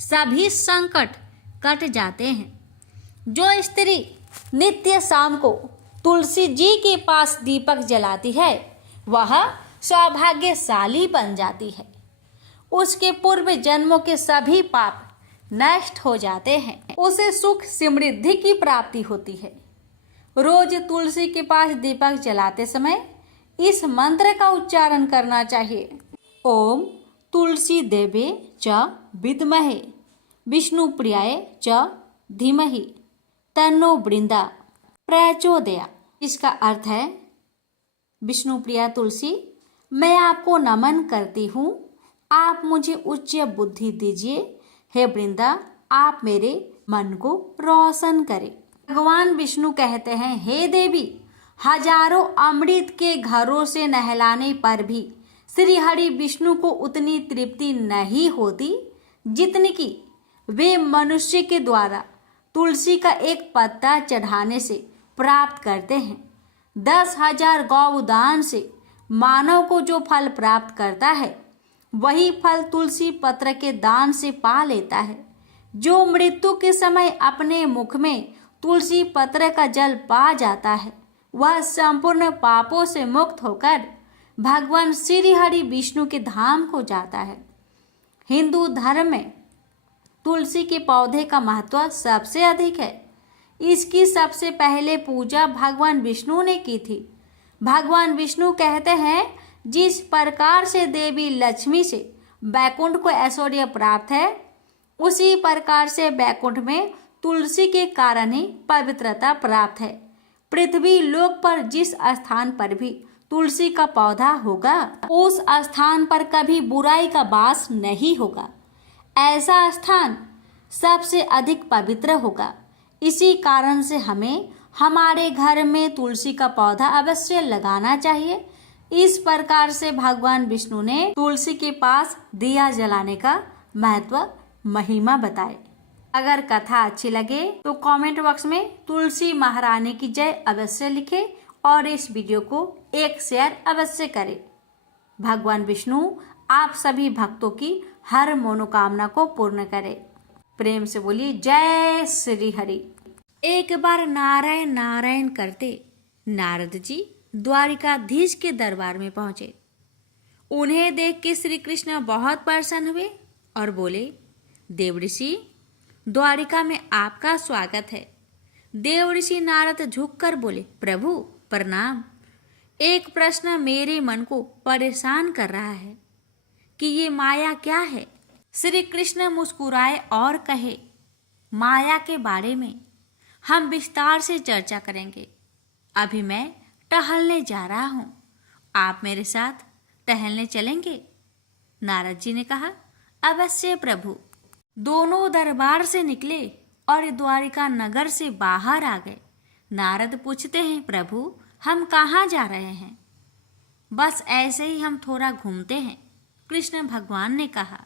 सभी संकट कट जाते हैं। जो स्त्री नित्य शाम को तुलसी जी के पास दीपक जलाती है, वह सौभाग्यशाली बन जाती है। उसके पूर्व जन्मों के सभी पाप नष्ट हो जाते हैं, उसे सुख समृद्धि की प्राप्ति होती है। रोज तुलसी के पास दीपक जलाते समय इस मंत्र का उच्चारण करना चाहिए। ओम तुलसी देवे च विद्महे विष्णु प्रियाय च धीमहि तन्नो वृंदा प्रचोदया। इसका अर्थ है, विष्णु प्रिया तुलसी, मैं आपको नमन करती हूँ, आप मुझे उच्च बुद्धि दीजिए। हे वृंदा, आप मेरे मन को रोशन करें। भगवान विष्णु कहते हैं, हे देवी, हजारों अमृत के घरों से नहलाने पर भी श्री हरि विष्णु को उतनी तृप्ति नहीं होती जितनी कि वे मनुष्य के द्वारा तुलसी का एक पत्ता चढ़ाने से प्राप्त करते हैं। 10,000 गौदान से मानव को जो फल प्राप्त करता है, वही फल तुलसी पत्र के दान से पा लेता है। जो मृत्यु के समय अपने मुख में तुलसी पत्र का जल पा जाता है, वह संपूर्ण पापों से मुक्त होकर भगवान श्री हरि विष्णु के धाम को जाता है। हिंदू धर्म में तुलसी के पौधे का महत्व सबसे अधिक है। इसकी सबसे पहले पूजा भगवान विष्णु ने की थी। भगवान विष्णु कहते हैं, जिस प्रकार से देवी लक्ष्मी से बैकुंठ को ऐश्वर्य प्राप्त है, उसी प्रकार से बैकुंठ में तुलसी के कारण ही पवित्रता प्राप्त है। पृथ्वी लोक पर जिस स्थान पर भी तुलसी का पौधा होगा, उस स्थान पर कभी बुराई का वास नहीं होगा। ऐसा स्थान सबसे अधिक पवित्र होगा। इसी कारण से हमें हमारे घर में तुलसी का पौधा अवश्य लगाना चाहिए। इस प्रकार से भगवान विष्णु ने तुलसी के पास दिया जलाने का महत्व, महिमा बताए। अगर कथा अच्छी लगे तो कमेंट बॉक्स में तुलसी महारानी की जय अवश्य लिखें और इस वीडियो को एक शेयर अवश्य करें। भगवान विष्णु आप सभी भक्तों की हर मनोकामना को पूर्ण करे। प्रेम से बोलिए जय श्री हरि। एक बार नारायण नारायण करते नारद जी द्वारिकाधीश के दरबार में पहुंचे। उन्हें देख के श्री कृष्ण बहुत प्रसन्न हुए और बोले, देव ऋषि, द्वारिका में आपका स्वागत है। देव ऋषि नारद झुककर बोले, प्रभु प्रणाम। एक प्रश्न मेरे मन को परेशान कर रहा है कि ये माया क्या है। श्री कृष्ण मुस्कुराए और कहे, माया के बारे में हम विस्तार से चर्चा करेंगे। अभी मैं टहलने जा रहा हूँ, आप मेरे साथ टहलने चलेंगे? नारद जी ने कहा, अवश्य प्रभु। दोनों दरबार से निकले और द्वारिका नगर से बाहर आ गए। नारद पूछते हैं, प्रभु हम कहाँ जा रहे हैं? बस ऐसे ही हम थोड़ा घूमते हैं, कृष्ण भगवान ने कहा।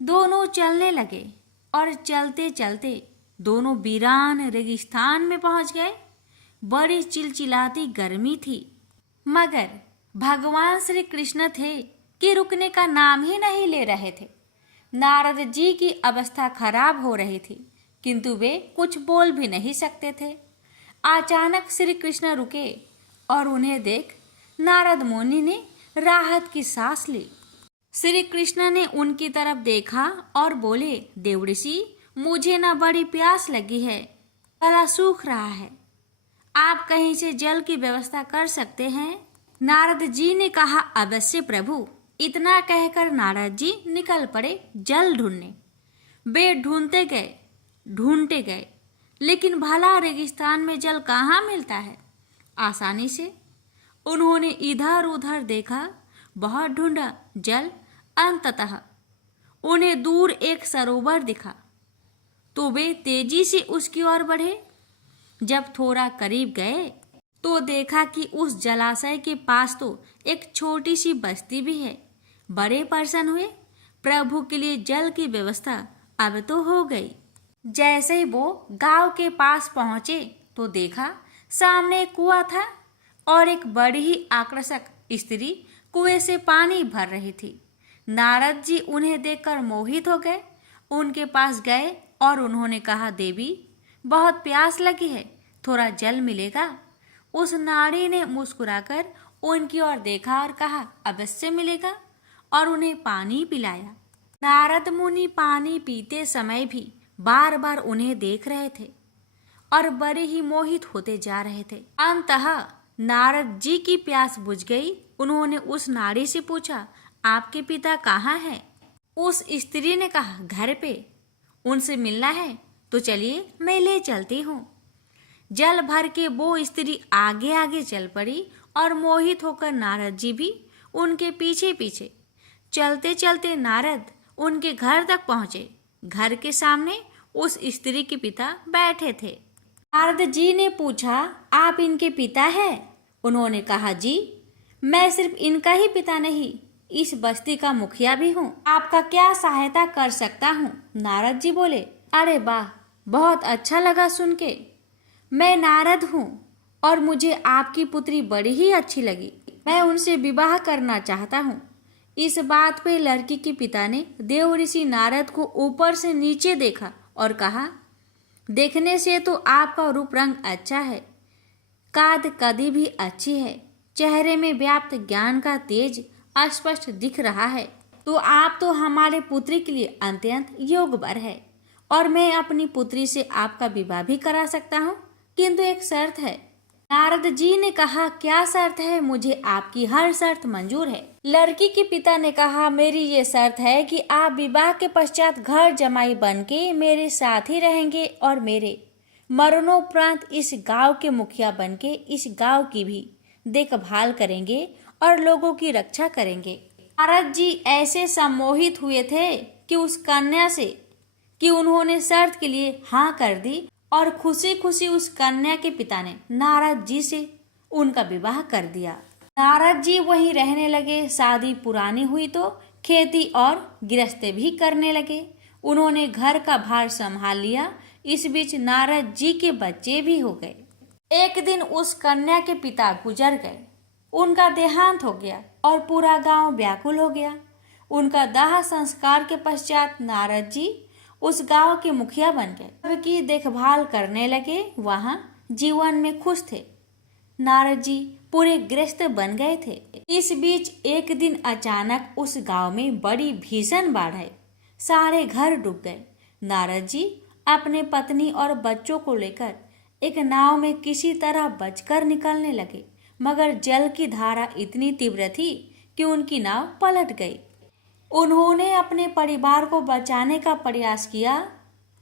दोनों चलने लगे और चलते चलते दोनों वीरान रेगिस्तान में पहुंच गए। बड़ी चिलचिलाती गर्मी थी, मगर भगवान श्री कृष्ण थे कि रुकने का नाम ही नहीं ले रहे थे। नारद जी की अवस्था खराब हो रही थी, किंतु वे कुछ बोल भी नहीं सकते थे। अचानक श्री कृष्ण रुके और उन्हें देख नारद मुनि ने राहत की सांस ली। श्री कृष्ण ने उनकी तरफ देखा और बोले, देव ऋषि, मुझे ना बड़ी प्यास लगी है, गला सूख रहा है, आप कहीं से जल की व्यवस्था कर सकते हैं? नारद जी ने कहा, अवश्य प्रभु। इतना कहकर नारद जी निकल पड़े जल ढूंढने। वे ढूंढते गए, लेकिन भला रेगिस्तान में जल कहाँ मिलता है आसानी से। उन्होंने इधर उधर देखा, बहुत ढूंढा जल। अंततः उन्हें दूर एक सरोवर दिखा तो वे तेजी से उसकी ओर बढ़े। जब थोड़ा करीब गए तो देखा कि उस जलाशय के पास तो एक छोटी सी बस्ती भी है। बड़े प्रसन्न हुए, प्रभु के लिए जल की व्यवस्था अब तो हो गई। जैसे ही वो गांव के पास पहुंचे तो देखा सामने एक कुआं था और एक बड़ी ही आकर्षक स्त्री कुएं से पानी भर रही थी। नारद जी उन्हें देखकर मोहित हो गए। उनके पास गए और उन्होंने कहा, देवी बहुत प्यास लगी है, थोड़ा जल मिलेगा? उस नारी ने मुस्कुराकर उनकी ओर देखा और कहा, अवश्य मिलेगा, और उन्हें पानी पिलाया। नारद मुनि पानी पीते समय भी बार बार उन्हें देख रहे थे और बड़े ही मोहित होते जा रहे थे। अंततः नारद जी की प्यास बुझ गई। उन्होंने उस नारी से पूछा, आपके पिता कहाँ हैं? उस स्त्री ने कहा, घर पे। उनसे मिलना है तो चलिए मैं ले चलती हूँ। जल भर के वो स्त्री आगे आगे चल पड़ी और मोहित होकर नारद जी भी उनके पीछे पीछे। चलते चलते नारद उनके घर तक पहुँचे। घर के सामने उस स्त्री के पिता बैठे थे। नारद जी ने पूछा, आप इनके पिता हैं? उन्होंने कहा, जी, मैं सिर्फ इनका ही पिता नहीं, इस बस्ती का मुखिया भी हूँ। आपका क्या सहायता कर सकता हूँ? नारद जी बोले, अरे वाह, बहुत अच्छा लगा सुन के। मैं नारद हूँ और मुझे आपकी पुत्री बड़ी ही अच्छी लगी। मैं उनसे विवाह करना चाहता हूँ। इस बात पे लड़की के पिता ने देव ऋषि नारद को ऊपर से नीचे देखा और कहा, देखने से तो आपका रूप रंग अच्छा है, काद कदी भी अच्छी है, चेहरे में व्याप्त ज्ञान का तेज अस्पष्ट दिख रहा है, तो आप तो हमारे पुत्री के लिए अत्यंत योग्य है और मैं अपनी पुत्री से आपका विवाह भी करा सकता हूँ, किंतु एक शर्त है। नारद जी ने कहा, क्या शर्त है? मुझे आपकी हर शर्त मंजूर है। लड़की के पिता ने कहा, मेरी ये शर्त है कि आप विवाह के पश्चात घर जमाई बनके मेरे साथ ही रहेंगे और मेरे मरणोपरांत इस गांव के मुखिया बनके इस गांव की भी देखभाल करेंगे और लोगों की रक्षा करेंगे। नारद जी ऐसे सम्मोहित हुए थे कि उस कन्या से कि उन्होंने शर्त के लिए हाँ कर दी और खुशी खुशी उस कन्या के पिता ने नारद जी से उनका विवाह कर दिया। नारद जी वहीं रहने लगे। शादी पुरानी हुई तो खेती और गृहस्थी भी करने लगे। उन्होंने घर का भार संभाल लिया। इस बीच नारद जी के बच्चे भी हो गए। एक दिन उस कन्या के पिता गुजर गए, उनका देहांत हो गया और पूरा गांव व्याकुल हो गया। उनका दाह संस्कार के पश्चात नारद जी उस गांव के मुखिया बन गए, सबकी देखभाल करने लगे। वहां जीवन में खुश थे। नारद जी पूरे गृहस्थ बन गए थे। इस बीच एक दिन अचानक उस गांव में बड़ी भीषण बाढ़ आई। सारे घर डूब गए। नारद जी अपने पत्नी और बच्चों को लेकर एक नाव में किसी तरह बचकर निकलने लगे, मगर जल की धारा इतनी तीव्र थी कि उनकी नाव पलट गई। उन्होंने अपने परिवार को बचाने का प्रयास किया,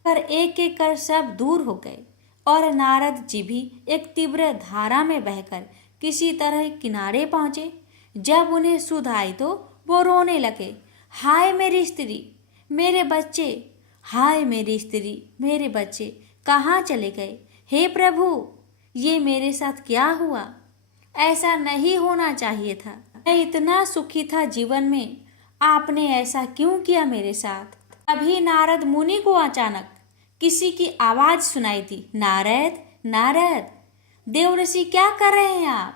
पर एक एक कर सब दूर हो गए और नारद जी भी एक तीव्र धारा में बहकर किसी तरह किनारे पहुंचे। जब उन्हें सुध आई तो वो रोने लगे, हाय मेरी स्त्री, मेरे बच्चे, हाय मेरी स्त्री, मेरे बच्चे कहाँ चले गए? हे प्रभु, ये मेरे साथ क्या हुआ? ऐसा नहीं होना चाहिए था। मैं इतना सुखी था जीवन में, आपने ऐसा क्यों किया मेरे साथ? अभी नारद मुनि को अचानक किसी की आवाज सुनाई दी, नारद नारद, देवर्षि क्या कर रहे हैं आप?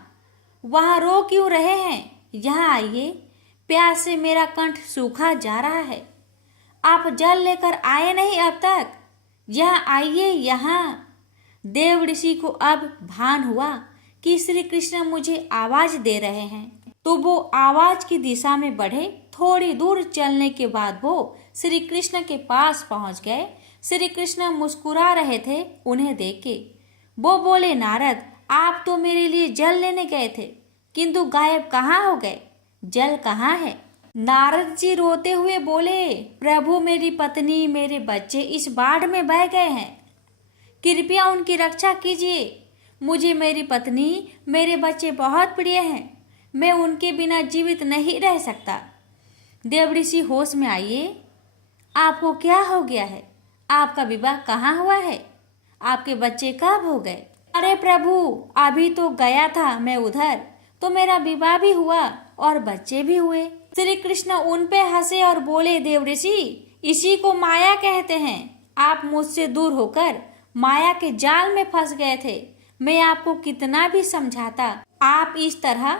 वहां रो क्यों रहे हैं? यहाँ आइए, प्यास से मेरा कंठ सूखा जा रहा है। आप जल लेकर आए नहीं अब तक? यहाँ आइए यहाँ। देव ऋषि को अब भान हुआ कि श्री कृष्ण मुझे आवाज दे रहे हैं, तो वो आवाज की दिशा में बढ़े। थोड़ी दूर चलने के बाद वो श्री कृष्ण के पास पहुंच गए। श्री कृष्ण मुस्कुरा रहे थे उन्हें देख के। वो बोले, नारद, आप तो मेरे लिए जल लेने गए थे, किंतु गायब कहाँ हो गए? जल कहाँ है? नारद जी रोते हुए बोले, प्रभु, मेरी पत्नी, मेरे बच्चे इस बाढ़ में बह गए हैं, कृपया उनकी रक्षा कीजिए। मुझे मेरी पत्नी, मेरे बच्चे बहुत प्रिय हैं, मैं उनके बिना जीवित नहीं रह सकता। देवऋषि, होश में आइए, आपको क्या हो गया है? आपका विवाह कहाँ हुआ है? आपके बच्चे कब हो गए? अरे प्रभु, अभी तो गया था मैं उधर, तो मेरा विवाह भी हुआ और बच्चे भी हुए। श्री कृष्ण उन पे हंसे और बोले, देवऋषि, इसी को माया कहते हैं। आप मुझसे दूर होकर माया के जाल में फंस गए थे। मैं आपको कितना भी समझाता, आप इस तरह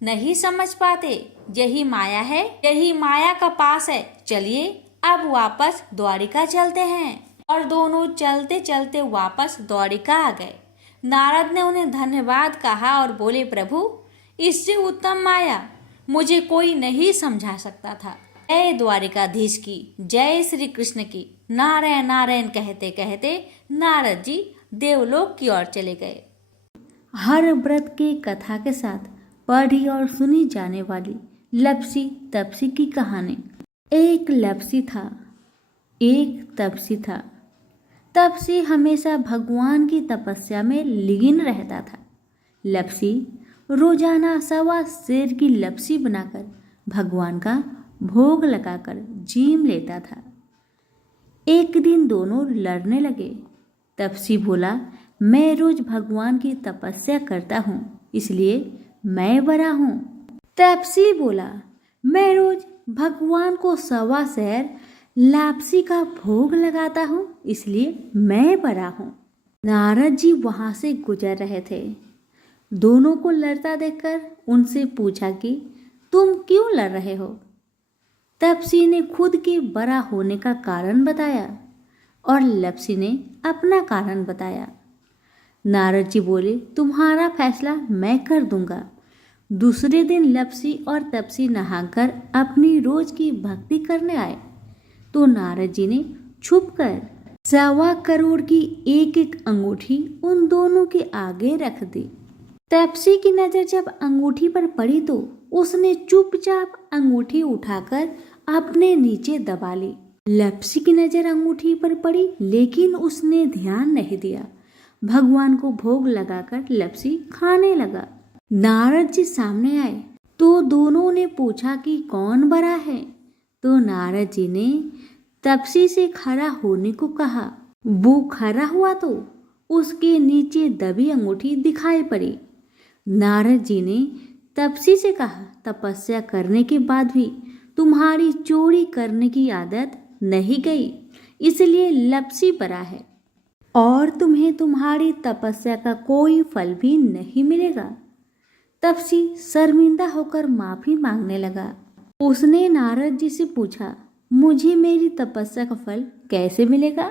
नहीं समझ पाते। यही माया है, यही माया का पास है। चलिए अब वापस द्वारिका चलते हैं। और दोनों चलते चलते वापस द्वारिका आ गए। नारद ने उन्हें धन्यवाद कहा और बोले, प्रभु, इससे उत्तम माया मुझे कोई नहीं समझा सकता था। जय द्वारिकाधीश की, जय श्री कृष्ण की। नारायण नारायण कहते कहते नारद जी देवलोक की ओर चले गए। हर व्रत की कथा के साथ पढ़ी और सुनी जाने वाली लपसी तपसी की कहानी। एक लपसी था, एक तपसी था। तपसी हमेशा भगवान की तपस्या में लीन रहता था। लपसी रोजाना 1.25 सेर की लपसी बनाकर भगवान का भोग लगाकर जीम लेता था। एक दिन दोनों लड़ने लगे। तपसी बोला, मैं रोज भगवान की तपस्या करता हूँ, इसलिए मैं बड़ा हूँ। तपसी बोला, मैं रोज भगवान को 1.25 सेर लापसी का भोग लगाता हूँ, इसलिए मैं बड़ा हूँ। नारद जी वहां से गुजर रहे थे। दोनों को लड़ता देखकर उनसे पूछा कि तुम क्यों लड़ रहे हो? तपसी ने खुद के बड़ा होने का कारण बताया और लपसी ने अपना कारण बताया। नारद जी बोले, तुम्हारा फैसला मैं कर दूंगा। दूसरे दिन लपसी और तपसी नहाकर अपनी रोज की भक्ति करने आए तो नारद जी ने छुपकर 1.25 करोड़ की एक एक अंगूठी उन दोनों के आगे रख दी। तपसी की नजर जब अंगूठी पर पड़ी तो उसने चुपचाप अंगूठी उठाकर अपने नीचे दबा ली। लपसी की नजर अंगूठी पर पड़ी लेकिन उसने ध्यान नहीं दिया। भगवान को भोग लगाकर लपसी खाने लगा। नारद जी सामने आए तो दोनों ने पूछा कि कौन बड़ा है, तो नारद जी ने तपसी से खड़ा होने को कहा। वो खड़ा हुआ तो उसके नीचे दबी अंगूठी दिखाई पड़ी। नारद जी ने तपसी से कहा, तपस्या करने के बाद भी तुम्हारी चोरी करने की आदत नहीं गई, इसलिए लपसी बड़ा है और तुम्हें तुम्हारी तपस्या का कोई फल भी नहीं मिलेगा। तपसी शर्मिंदा होकर माफी मांगने लगा। उसने नारद जी से पूछा, मुझे मेरी तपस्या का फल कैसे मिलेगा?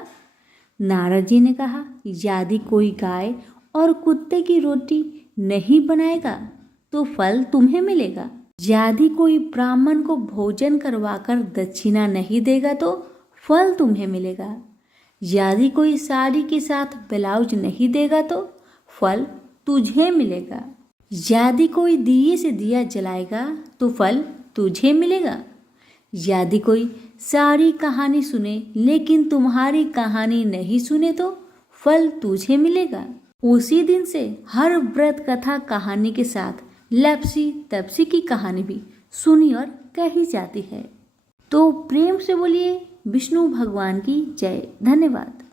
नारद जी ने कहा, यदि कोई गाय और कुत्ते की रोटी नहीं बनाएगा तो फल तुम्हें मिलेगा। यदि कोई ब्राह्मण को भोजन करवाकर दक्षिणा नहीं देगा तो फल तुम्हें मिलेगा। यदि कोई साड़ी के साथ ब्लाउज नहीं देगा तो फल तुझे मिलेगा। यदि कोई दिए से दिया जलाएगा तो फल तुझे मिलेगा। यदि कोई सारी कहानी सुने लेकिन तुम्हारी कहानी नहीं सुने तो फल तुझे मिलेगा। उसी दिन से हर व्रत कथा कहानी के साथ लपसी तपसी की कहानी भी सुनी और कही जाती है। तो प्रेम से बोलिए विष्णु भगवान की जय। धन्यवाद।